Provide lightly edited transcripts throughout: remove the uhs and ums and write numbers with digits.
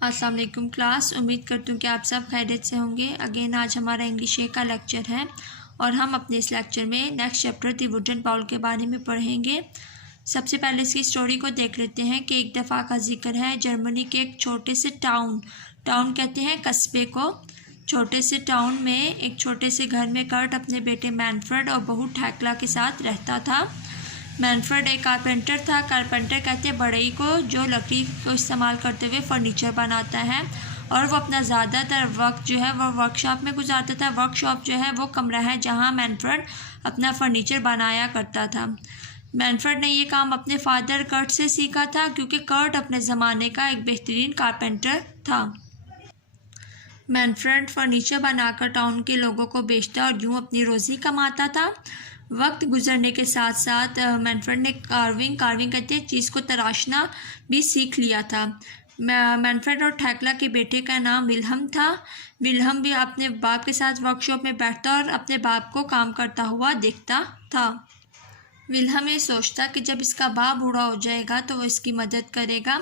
अस्सलाम वालेकुम क्लास। उम्मीद करती हूँ कि आप सब खैरियत से होंगे। अगेन आज हमारा इंग्लिश ए का लेक्चर है और हम अपने इस लेक्चर में नेक्स्ट चैप्टर दी वुडन बाउल के बारे में पढ़ेंगे। सबसे पहले इसकी स्टोरी को देख लेते हैं कि एक दफ़ा का जिक्र है जर्मनी के एक छोटे से टाउन कहते हैं कस्बे को। छोटे से टाउन में एक छोटे से घर में कर्ट अपने बेटे मैनफ्रेड और बहू थेक्ला के साथ रहता था। मैनफ्रेड एक कारपेंटर था। कारपेंटर कहते हैं बढ़ई को जो लकड़ी को इस्तेमाल करते हुए फर्नीचर बनाता है और वो अपना ज़्यादातर वक्त जो है वो वर्कशॉप में गुजारता था। वर्कशॉप जो है वो कमरा है जहाँ मैनफ्रेड अपना फर्नीचर बनाया करता था। मैनफ्रेड ने ये काम अपने फादर कर्ट से सीखा था क्योंकि कर्ट अपने ज़माने का एक बेहतरीन कारपेंटर था। मैनफ्रेड फर्नीचर बनाकर टाउन के लोगों को बेचता और यूँ अपनी रोज़ी कमाता था। वक्त गुजरने के साथ साथ मैनफ्रेड ने कार्विंग कहते हैं चीज़ को तराशना भी सीख लिया था। मैनफ्रेड और थेक्ला के बेटे का नाम विल्हम था। विल्हम भी अपने बाप के साथ वर्कशॉप में बैठता और अपने बाप को काम करता हुआ देखता था। विल्हम ये सोचता कि जब इसका बाप बूढ़ा हो जाएगा तो वो इसकी मदद करेगा।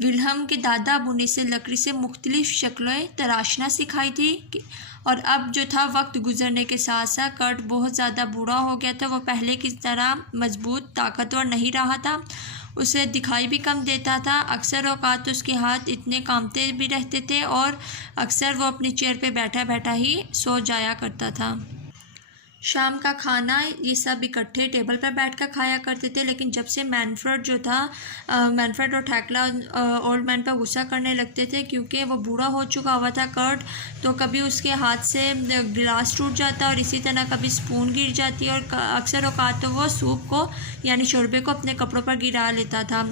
विल्हम के दादा बुने से लकड़ी से मुख्तलिफ शक्लें तराशना सिखाई थी और अब जो था वक्त गुजरने के साथ साथ कर्ट बहुत ज़्यादा बूढ़ा हो गया था। वो पहले की तरह मजबूत ताकतवर नहीं रहा था। उसे दिखाई भी कम देता था। अक्सर औकात उसके हाथ इतने कांपते भी रहते थे और अक्सर वो अपनी चेयर पे बैठा बैठा ही सो जाया करता था। शाम का खाना ये सब इकट्ठे टेबल पर बैठकर खाया करते थे। लेकिन जब से मैनफ्रेड जो था मैनफ्रेड और थेक्ला ओल्ड मैन पर गुस्सा करने लगते थे क्योंकि वो बूढ़ा हो चुका हुआ था कर्ट। तो कभी उसके हाथ से गिलास टूट जाता और इसी तरह कभी स्पून गिर जाती और अक्सर औकात तो वो सूप को यानी शोरबे को अपने कपड़ों पर गिरा लेता था।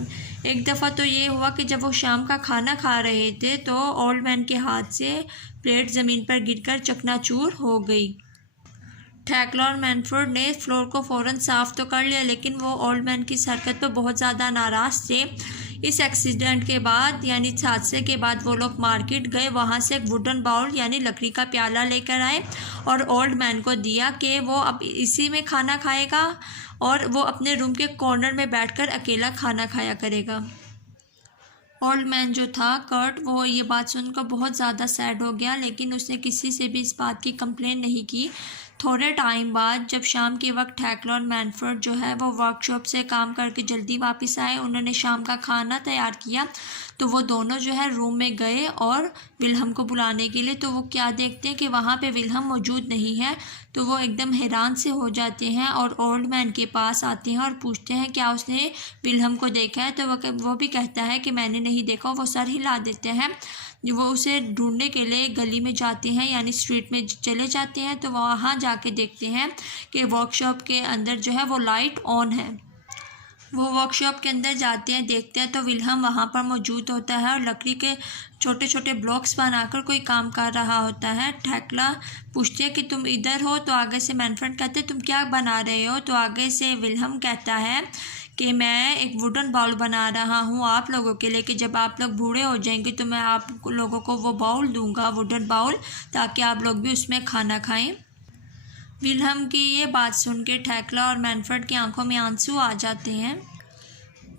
एक दफ़ा तो ये हुआ कि जब वो शाम का खाना खा रहे थे तो ओल्ड मैन के हाथ से प्लेट ज़मीन पर गिरकर चकनाचूर हो गई। थेक्ला और मैनफ्रेड ने फ्लोर को फ़ौरन साफ़ तो कर लिया लेकिन वो ओल्ड मैन की इस हरकत पर बहुत ज़्यादा नाराज़ थे। इस एक्सीडेंट के बाद यानी इस हादसे के बाद वो लोग मार्केट गए। वहाँ से एक वुडन बाउल यानी लकड़ी का प्याला लेकर आए और ओल्ड मैन को दिया कि वो अब इसी में खाना खाएगा और वो अपने रूम के कॉर्नर में बैठकर अकेला खाना खाया करेगा। ओल्ड मैन जो था कर्ट वो ये बात सुनकर बहुत ज़्यादा सैड हो गया लेकिन उसने किसी से भी इस बात की कंप्लेन नहीं की। थोड़े टाइम बाद जब शाम के वक्त थेक्ला और मैनफ्रेड जो है वो वर्कशॉप से काम करके जल्दी वापस आए, उन्होंने शाम का खाना तैयार किया तो वो दोनों जो है रूम में गए और विल्हम को बुलाने के लिए। तो वो क्या देखते हैं कि वहाँ पे विल्हम मौजूद नहीं है। तो वो एकदम हैरान से हो जाते हैं और ओल्ड मैन के पास आते हैं और पूछते हैं क्या उसने विल्हम को देखा है। तो वो भी कहता है कि मैंने नहीं देखा। वो सर हिला देते हैं। वो उसे ढूंढने के लिए गली में जाते हैं यानी स्ट्रीट में चले जाते हैं। तो वहाँ जाके देखते हैं कि वर्कशॉप के अंदर जो है वो लाइट ऑन है। वो वर्कशॉप के अंदर जाते हैं, देखते हैं तो विल्हम वहाँ पर मौजूद होता है और लकड़ी के छोटे छोटे ब्लॉक्स बनाकर कोई काम कर रहा होता है। थेक्ला पूछती है कि तुम इधर हो तो आगे से मैनफ्रेड कहते तुम क्या बना रहे हो। तो आगे से विल्हम कहता है कि मैं एक वुडन बाउल बना रहा हूँ आप लोगों के लिए कि जब आप लोग बूढ़े हो जाएंगे तो मैं आप लोगों को वो बाउल दूंगा वुडन बाउल, ताकि आप लोग भी उसमें खाना खाएं। विल्हम की ये बात सुन के थेक्ला और मैनफ्रेड की आंखों में आंसू आ जाते हैं।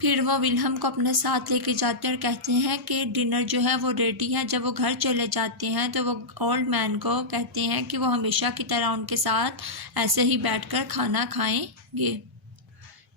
फिर वो विल्हम को अपने साथ लेके जाते हैं और कहते हैं कि डिनर जो है वो रेडी है। जब वो घर चले जाते हैं तो वो ओल्ड मैन को कहते हैं कि वो हमेशा की तरह उनके साथ ऐसे ही बैठकर खाना खाएंगे।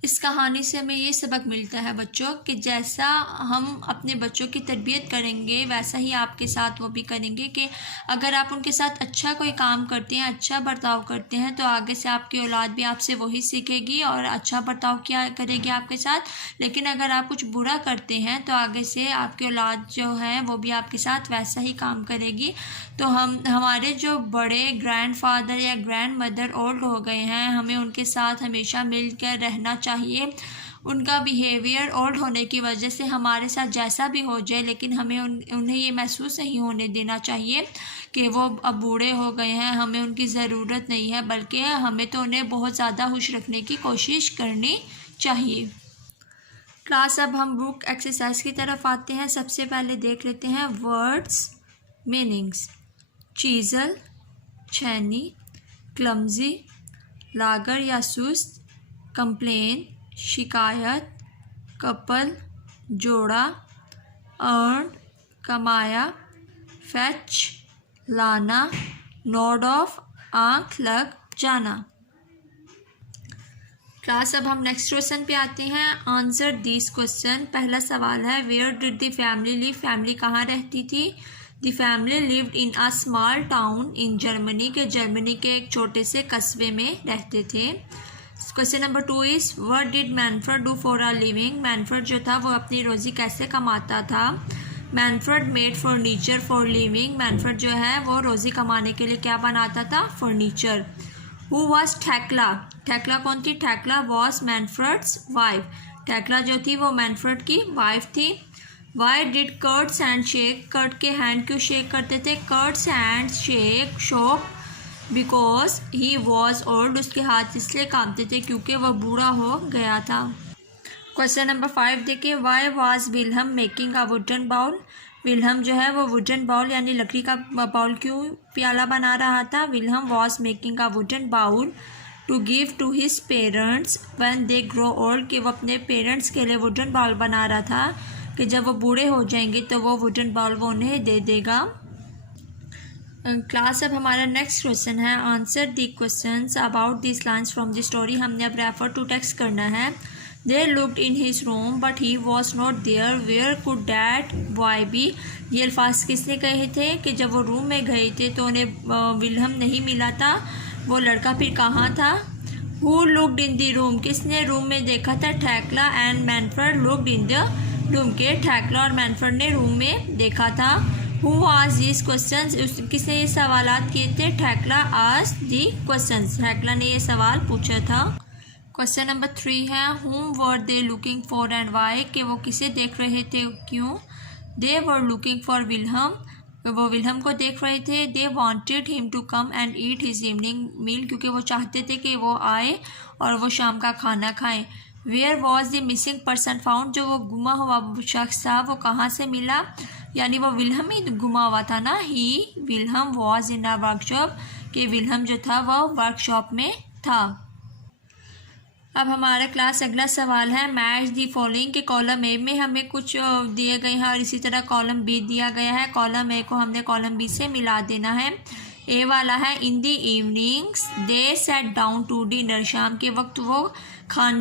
इस कहानी से हमें ये सबक मिलता है बच्चों कि जैसा हम अपने बच्चों की तरबियत करेंगे वैसा ही आपके साथ वो भी करेंगे। कि अगर आप उनके साथ अच्छा कोई काम करते हैं, अच्छा बर्ताव करते हैं तो आगे से आपकी औलाद भी आपसे वही सीखेगी और अच्छा बर्ताव किया करेगी आपके साथ। लेकिन अगर आप कुछ बुरा करते हैं तो आगे से आपकी औलाद जो है वो भी आपके साथ वैसा ही काम करेगी। तो हमारे जो बड़े ग्रैंडफादर या ग्रैंड मदर ओल्ड हो गए हैं, हमें उनके साथ हमेशा मिलकर रहना चाहिए। उनका बिहेवियर ओल्ड होने की वजह से हमारे साथ जैसा भी हो जाए लेकिन हमें उन्हें ये महसूस नहीं होने देना चाहिए कि वो अब बूढ़े हो गए हैं, हमें उनकी ज़रूरत नहीं है, बल्कि हमें तो उन्हें बहुत ज़्यादा खुश रखने की कोशिश करनी चाहिए। क्लास अब हम बुक एक्सरसाइज की तरफ आते हैं। सबसे पहले देख लेते हैं वर्ड्स मीनिंग्स। चीज़ल, छैनी, क्लमजी, लागर या सुस्त, कंप्लेन शिकायत, कपल जोड़ा, अर्न कमाया, फैच लाना, नोड ऑफ आँख लग जाना। क्लास अब हम नेक्स्ट क्वेश्चन पे आते हैं। Answer this question. पहला सवाल है where did the family live, family कहाँ रहती थी। The family lived in a small town in Germany, के जर्मनी के एक छोटे से कस्बे में रहते थे। Question number 2 is what did Manfred do for a living, Manfred जो था वो अपनी रोज़ी कैसे कमाता था। Manfred made furniture for living, Manfred जो है वो रोज़ी कमाने के लिए क्या बनाता था, फर्नीचर। हु वॉज थेक्ला, थेक्ला कौन थी, थेक्ला वॉज मैनफ्रेड्स वाइफ, थेक्ला जो थी वो मैनफ्रेड की वाइफ थी। Why did Kurt's hand shake, Kurt के हैंड क्यों शेक करते थे, Kurt's hand shake shook because he was old, उसके हाथ इसलिए कांपते थे क्योंकि वह बूढ़ा हो गया था। क्वेश्चन नंबर 5 देखिए। Why was Wilhelm making a wooden bowl, Wilhelm जो है वो वुडन बाउल यानी लकड़ी का बाउल क्यों प्याला बना रहा था। Wilhelm was making a wooden bowl to give to his parents when they grow old, कि वो अपने पेरेंट्स के लिए वुडन बाउल बना रहा था कि जब वो बूढ़े हो जाएंगे तो वो वुडन बाउल वो उन्हें दे देगा। क्लास अब हमारा नेक्स्ट क्वेश्चन है। Answer the questions about this lines from the story, हमने अब रेफर टू टेक्स्ट करना है। They looked in his room but he was not there. Where could that boy be? ये अल्फाज किसने कहे थे कि जब वो रूम में गए थे तो उन्हें विल्हम नहीं मिला था, वो लड़का फिर कहाँ था। Who looked in the room? किसने रूम में देखा था, थेक्ला and Manfred looked in the room, के थेक्ला और मैनफ्रेड ने रूम में देखा था। Who asked these questions? किसने ये सवालात किए थे, थेक्ला asked the questions, थेक्ला ने ये सवाल पूछा था। क्वेश्चन नंबर 3 है whom were they looking for and why, कि वो किसे देख रहे थे क्यों। they were looking for Wilhelm, वो विल्हम को देख रहे थे। they wanted him to come and eat his evening meal, क्योंकि वो चाहते थे कि वो आए और वो शाम का खाना खाएं। where was the missing person found, जो वो गुमा हुआ शख्स था वो कहाँ से मिला, यानी वो विल्हम ही गुमा हुआ था ना। Wilhelm was in a workshop, कि विल्हम जो था वो वर्कशॉप में था। अब हमारा क्लास अगला सवाल है मैच दी फॉलोइंग, के कॉलम ए में हमें कुछ दिए गए हैं और इसी तरह कॉलम बी दिया गया है। कॉलम ए को हमने कॉलम बी से मिला देना है। ए वाला है in the evenings they sat down to dinner, शाम के वक्त वो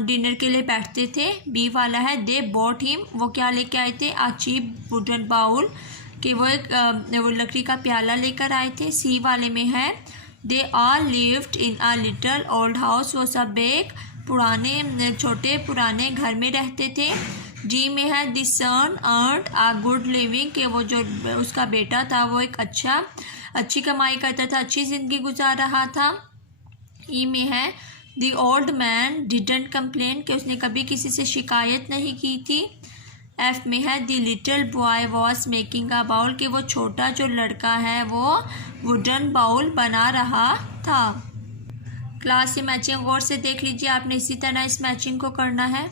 डिनर के लिए बैठते थे। बी वाला है दे बॉट हिम, वो क्या लेके आए थे, अ चीप वुडन बाउल, कि वो एक वो लकड़ी का प्याला लेकर आए थे। सी वाले में है they all lived in a little old house, वो सब एक पुराने छोटे पुराने घर में रहते थे। जी में है the son earned a good living, के वो जो उसका बेटा था वो एक अच्छी कमाई करता था, अच्छी ज़िंदगी गुजार रहा था। ई में है the old man didn't complain, कि उसने कभी किसी से शिकायत नहीं की थी। एफ में है the little boy was making a bowl, कि वो छोटा जो लड़का है वो वुडन बाउल बना रहा था। क्लास से मैचिंग गौर से देख लीजिए, आपने इसी तरह इस मैचिंग को करना है।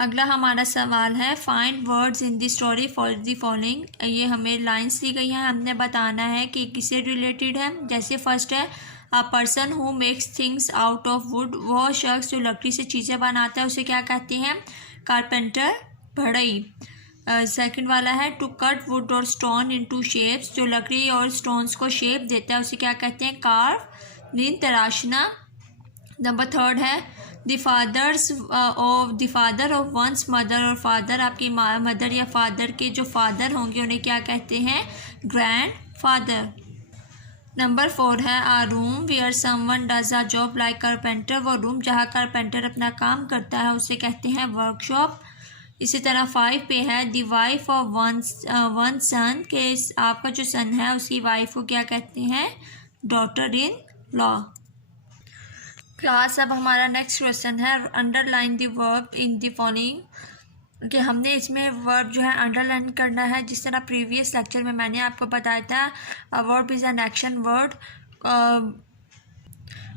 अगला हमारा सवाल है find words in the story for the following, ये हमें लाइंस दी गई हैं, हमने बताना है कि किससे रिलेटेड है। जैसे फर्स्ट है a person who makes things out of would, वो शख्स जो लकड़ी से चीज़ें बनाता है उसे क्या कहते हैं, कारपेंटर, बढ़ई। सेकंड वाला है टू कट वुड और स्टोन इनटू शेप्स, जो लकड़ी और स्टोन्स को शेप देता है उसे क्या कहते हैं, कार्व, नींद तराशना। नंबर थर्ड है the father of one's mother, और फादर आपकी मदर या फादर के जो फादर होंगे उन्हें क्या कहते हैं, ग्रैंड फादर। नंबर 4 है a room where someone does a job like carpenter, वो रूम जहाँ कारपेंटर अपना काम करता है उसे कहते हैं वर्कशॉप। इसी तरह 5 पे है द वाइफ ऑफ वन सन, के आपका जो सन है उसकी वाइफ को क्या कहते हैं, डॉटर इन लॉ। क्लास अब हमारा नेक्स्ट क्वेश्चन है underline the verb in the following, कि हमने इसमें वर्ब जो है अंडरलाइन करना है। जिस तरह प्रीवियस लेक्चर में मैंने आपको बताया था verb is an action word,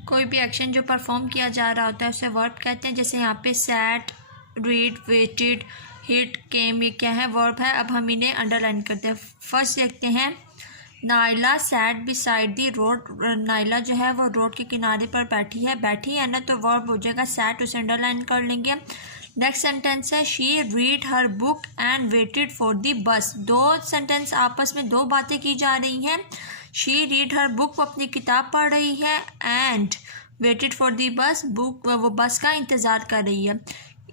कोई भी एक्शन जो परफॉर्म किया जा रहा होता है उसे वर्ब कहते हैं। जैसे यहाँ पे सैट, रीड, वेटेड, हिट, केम, ये क्या है, वर्ब है। अब हम इन्हें अंडरलाइन करते हैं। फर्स्ट देखते हैं Naila sat beside the road, Naila जो है वो रोड के किनारे पर बैठी है ना, तो वर्ब हो जाएगा सैट, उसे अंडरलाइन कर लेंगे। नेक्स्ट सेंटेंस है she read her book and waited for the bus. दो सेंटेंस आपस में दो बातें की जा रही हैं। शी रीड हर बुक, वो अपनी किताब पढ़ रही है, and waited for the bus, book वो बस का इंतज़ार कर रही है।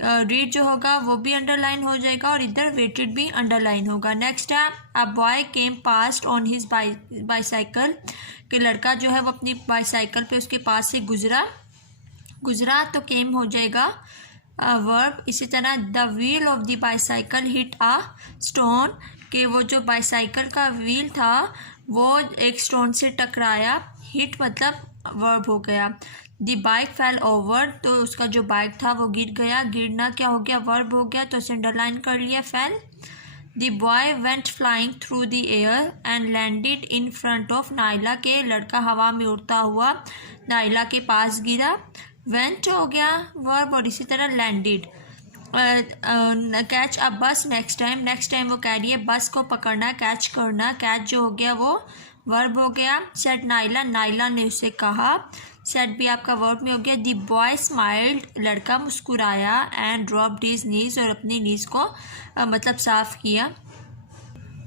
रीड जो होगा वो भी अंडरलाइन हो जाएगा और इधर वेटेड भी अंडरलाइन होगा। नेक्स्ट है a boy came past on his bicycle, कि लड़का जो है वो अपनी बाईसाइकिल पे उसके पास से गुजरा तो केम हो जाएगा वर्ब। इसी तरह the wheel of the bicycle hit a stone, कि वो जो बाईसाइकिल का व्हील था वो एक स्टोन से टकराया। हिट मतलब वर्ब हो गया। द बाइक फेल ओवर, तो उसका जो बाइक था वो गिर गया। गिरना क्या हो गया, वर्ब हो गया, तो उसे अंडरलाइन कर लिया fail. The boy went flying through the air and landed in front of Naila, के लड़का हवा में उड़ता हुआ नाइला के पास गिरा। वेंट हो गया वर्ब और इसी तरह लैंडेड। कैच अ बस नेक्स्ट टाइम वो कह रही है बस को पकड़ना, कैच करना। कैच जो हो गया वो वर्ब हो गया। सेड नाइला ने उसे कहा। सेड भी आपका वर्ब में हो गया। द बॉय स्माइल्ड, लड़का मुस्कुराया, एंड ड्रॉप्ड हिज नीज, और अपनी नीज को मतलब साफ किया।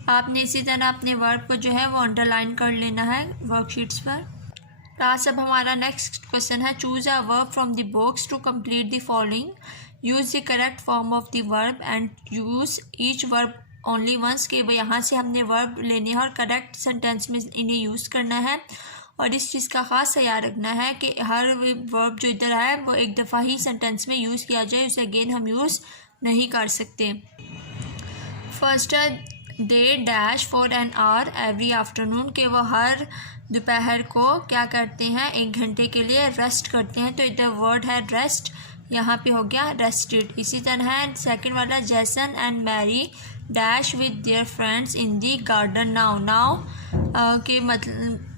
आपने इसी तरह अपने वर्ब को जो है वो अंडरलाइन कर लेना है वर्कशीट्स पर। क्लास अब हमारा नेक्स्ट क्वेश्चन है choose a verb from the box to complete the following, use the correct form of the verb and use each verb only once, के यहाँ से हमने वर्ब लेने हैं और करेक्ट सेंटेंस में इन्हें यूज़ करना है। और इस चीज़ का ख़ास ख्याल रखना है कि हर वर्ब जो इधर है वो एक दफ़ा ही सेंटेंस में यूज़ किया जाए, उसे अगेन हम यूज़ नहीं कर सकते। फर्स्ट है they dash for an hour every afternoon, के वो हर दोपहर को क्या करते हैं, 1 घंटे के लिए रेस्ट करते हैं। तो इधर वर्ड है रेस्ट, यहाँ पे हो गया रेस्टेड। इसी तरह है सेकंड वाला Jason and Mary dash with their friends in the garden now के मतलब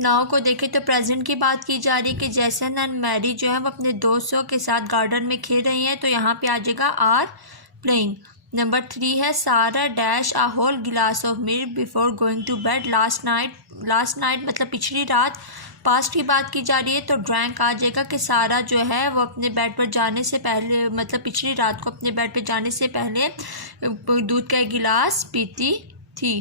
नाउ को देखें तो प्रेजेंट की बात की जा रही है कि जैसन एंड मैरी जो है वो अपने दोस्तों के साथ गार्डन में खेल रही हैं, तो यहाँ पे आ जाएगा आर प्लेइंग। नंबर 3 है Sara dash a whole glass of milk before going to bed last night मतलब पिछली रात। पास्ट की बात की जा रही है तो ड्रैंक आ जाएगा कि सारा जो है वो अपने बेड पर जाने से पहले मतलब पिछली रात को अपने बेड पर जाने से पहले दूध का एक गिलास पीती थी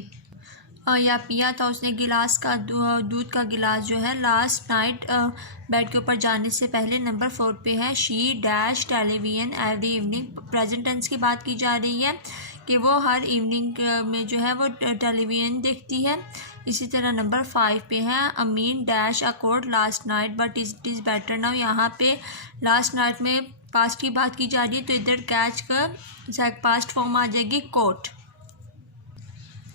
या पिया था उसने गिलास का दूध का गिलास जो है लास्ट नाइट बेड के ऊपर जाने से पहले। नंबर 4 पे है she dash television every evening, present tense की बात की जा रही है कि वो हर इवनिंग में जो है वो टेलीविज़न देखती है। इसी तरह नंबर 5 पे है Amin dash a cold last night but it is better now, यहाँ पे लास्ट नाइट में पास्ट की बात की जा रही है तो इधर कैच का पास्ट फॉर्म आ जाएगी कोट।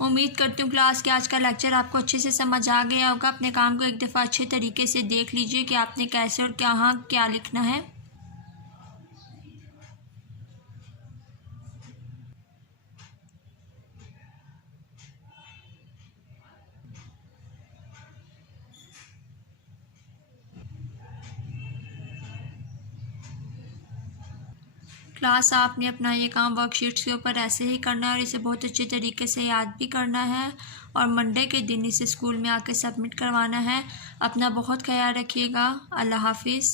उम्मीद करती हूँ क्लास के आज का लेक्चर आपको अच्छे से समझ आ गया होगा। अपने काम को एक दफ़ा अच्छे तरीके से देख लीजिए कि आपने कैसे और क्या लिखना है। क्लास आपने अपना ये काम वर्कशीट्स के ऊपर ऐसे ही करना है और इसे बहुत अच्छे तरीके से याद भी करना है और मंडे के दिन इसे स्कूल में आके सबमिट करवाना है। अपना बहुत ख्याल रखिएगा। अल्लाह हाफिज़।